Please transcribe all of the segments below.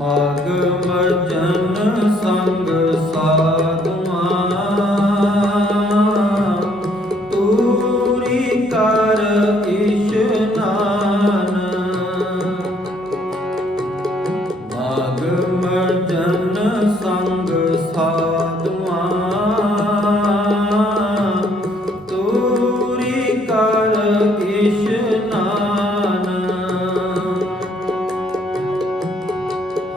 ਮਗ ਮਜਨ ਸੰਗ ਸਾਧੁਆਂ। ਤੂਰੀ ਕਰ ਇਸ਼ਨਾਨ ਮਗ ਮਜਨ ਸੰਗ ਸਾਧੁਆਂ।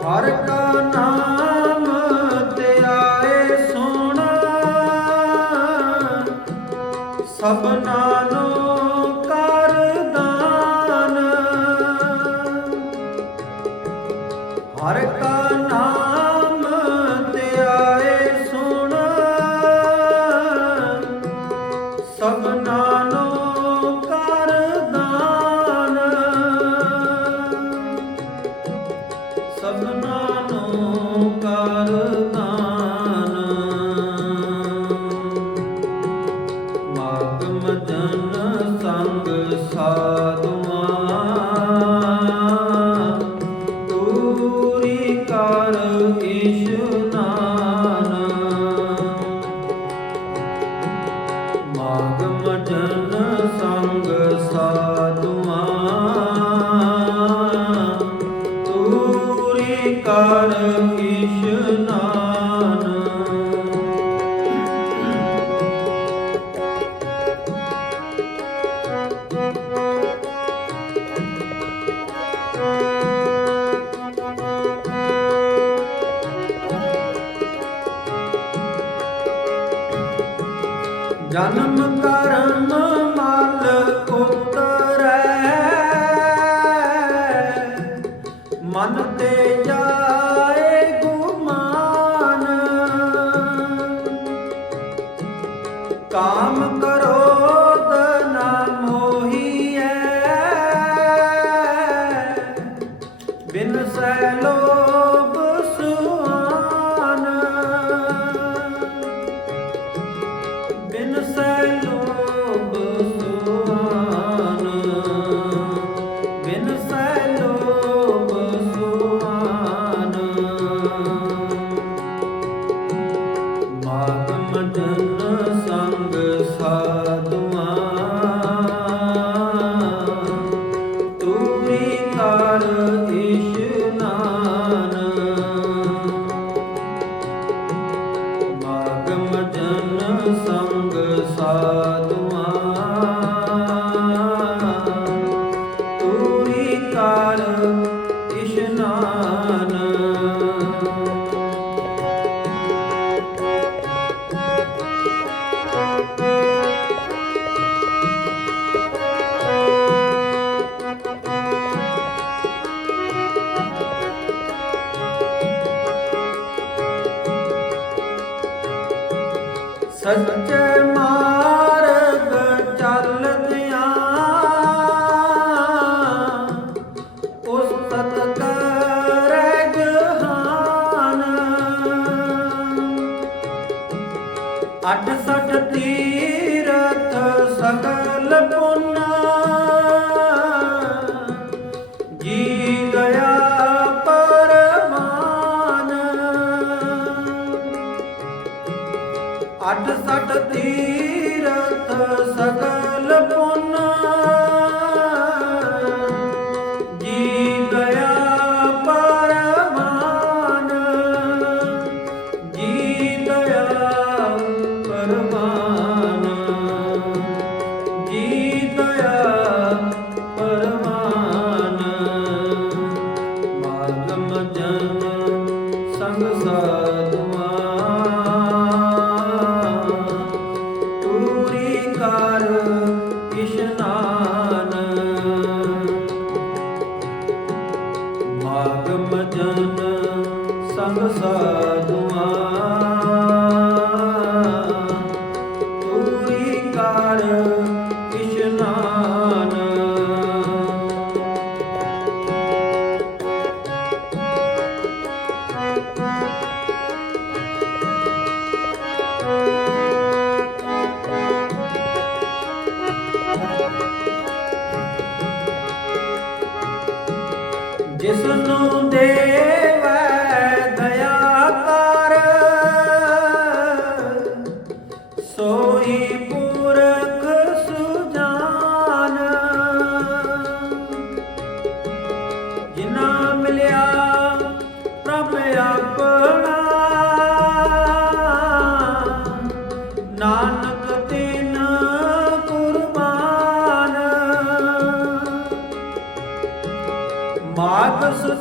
ਹਰ ਕਾ ਨਾਮ ਧਿਆਏ ਸੋਣਾ ਸਭਨਾ ਨੂੰ ਕਰ ਦਾਨ। ਹਰ ਕਾ ਨਾਮ ਜਨਮ ਕਰਮ ਮਲ ਉਤਰੈ ਮਨ ਤੇ ਜਾਏ ਗੁਮਾਨ। ਕਾਮ ਕਰੋ ਨਾ ਮੋਹੀਐ ਬਿਨ ਸੈਲੋ ਸੱਚੇ ਮਾਰਗ ਚੱਲਦਿਆਂ ਉਸ ਤਤ ਕਰੈ ਜਹਾਨ ਅੱਡ Jesus não deu.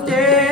day.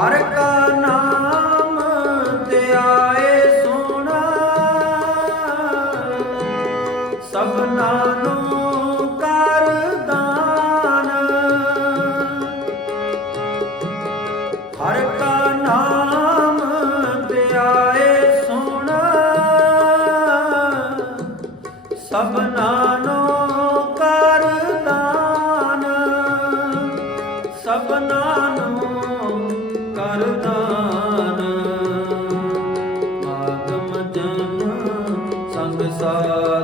ਹਰ ਕਾ ਨਾਮ ਧਿਆਏ ਸੋਣਾ ਸਭਨਾ ਨੂੰ ਕਰ ਦਾਨ। ਹਰ ਕਾ ਨਾਮ ਧਿਆਏ ਸੋਣਾ ਸਭਨਾ ਨੂੰ ਕਰ ਦਾਨ। ਸਭਨਾ ਨੂੰ ਕਰਦਾਨ ਸੰਸਾਰ